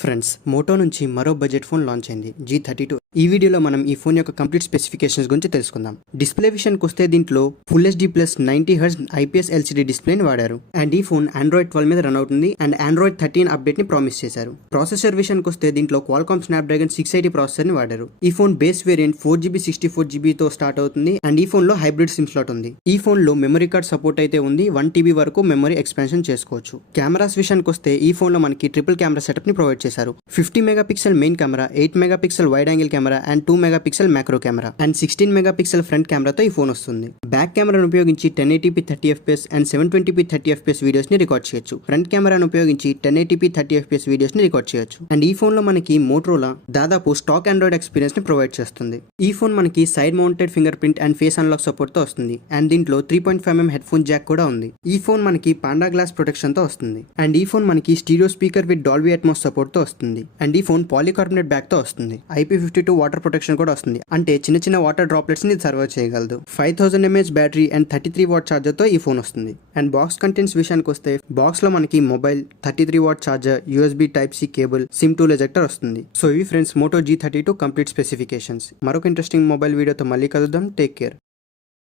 Friends, Moto నుంచి మరో budget phone launch అయింది, g32. ఈ వీడియోలో మనం ఈ ఫోన్ యొక్క కంప్లీట్ స్పెసిఫికేషన్స్ గురించి తెలుసుకుందాం. డిస్ప్లే విషయానికి వస్తే దీంట్లో full HD plus 90Hz IPS LCD డిస్ప్లేని వాడారు. అండ్ ఈ ఫోన్ ఆండ్రాయిడ్ 12 మీద రన్ అవుతుంది అండ్ ఆండ్రాయిడ్ 13 అప్డేట్ ని ప్రామిస్ చేశారు. ప్రాసెసర్ విషయానికి వస్తే దీంట్లో క్వాల్కామ్ స్నాప్డ్రాగన్ 680 ప్రాసెసర్ ని వాడారు. ఈ phone base variant 4GB 64GB తో స్టార్ట్ అవుతుంది అండ్ ఈ ఫోన్ లో హైబ్రిడ్ సిమ్ స్లాట్ ఉంది. ఈ ఫోన్ లో మెమరీ కార్డ్ సపోర్ట్ అయితే ఉంది. 1TB వరకు మెమరీ ఎక్స్పాన్షన్ చేసుకోవచ్చు. కెమెరాస్ విషయానికి వస్తే ఈ ఫోన్ లో మనకి ట్రిపుల్ కెమెరా సెటప్ ని ప్రొవైడ్ చేశారు. 50 megapixel main camera, 8 megapixel wide angle camera and 2 megapixel macro camera and 16 megapixel front కెమెరాతో ఈ ఫోన్ వస్తుంది. బ్యాక్ కెమెరాను ఉపయోగించి 1080p 30fps and 720p 30fps videos ని రికార్డ్ చేయొచ్చు. ఫ్రంట్ కెమెరాను ఉపయోగించి 1080p 30fps వీడియోస్ ని రికార్డ్ చేయొచ్చు. అండ్ ఈ ఫోన్ లో మనకి మోటరోలా దాదాపు స్టాక్ ఆండ్రాయిడ్ ఎక్స్పీరియన్స్ ని ప్రొవైడ్ చేస్తుంది. ఈ ఫోన్ మనకి side mounted finger print and face unlock support తో వస్తుంది. అండ్ దీంట్లో 3.5mm హెడ్ ఫోన్ జాక్ కూడా ఉంది. ఈ ఫోన్ మనకి పాండా గ్లాస్ ప్రొటెక్షన్ తో వస్తుంది. అండ్ ఈ ఫోన్ మనకి stereo speaker with Dolby Atmos support తో వస్తుంది. అండ్ ఈ ఫోన్ పాలికార్బోనేట్ బ్యాక్ తో వస్తుంది. IP52 వాటర్ ప్రొటెక్షన్ కూడా వస్తుంది. అంటే చిన్న చిన్న వాటర్ డ్రాప్లెట్స్ ని సర్వైవ్ చేయగలదు. 5000 mAh battery and 33W charger తో ఈ ఫోన్ వస్తుంది. అండ్ బాక్స్ కంటెంట్స్ విషయానికి వస్తే బాక్స్ లో మనకి mobile, 33W charger, USB Type-C cable, SIM tool ejector వస్తుంది. సో ఇవి friends Moto G32 complete specifications. మరొక ఇంట్రెస్టింగ్ మొబైల్ వీడియోతో మళ్ళీ కలుద్దాం. Take care.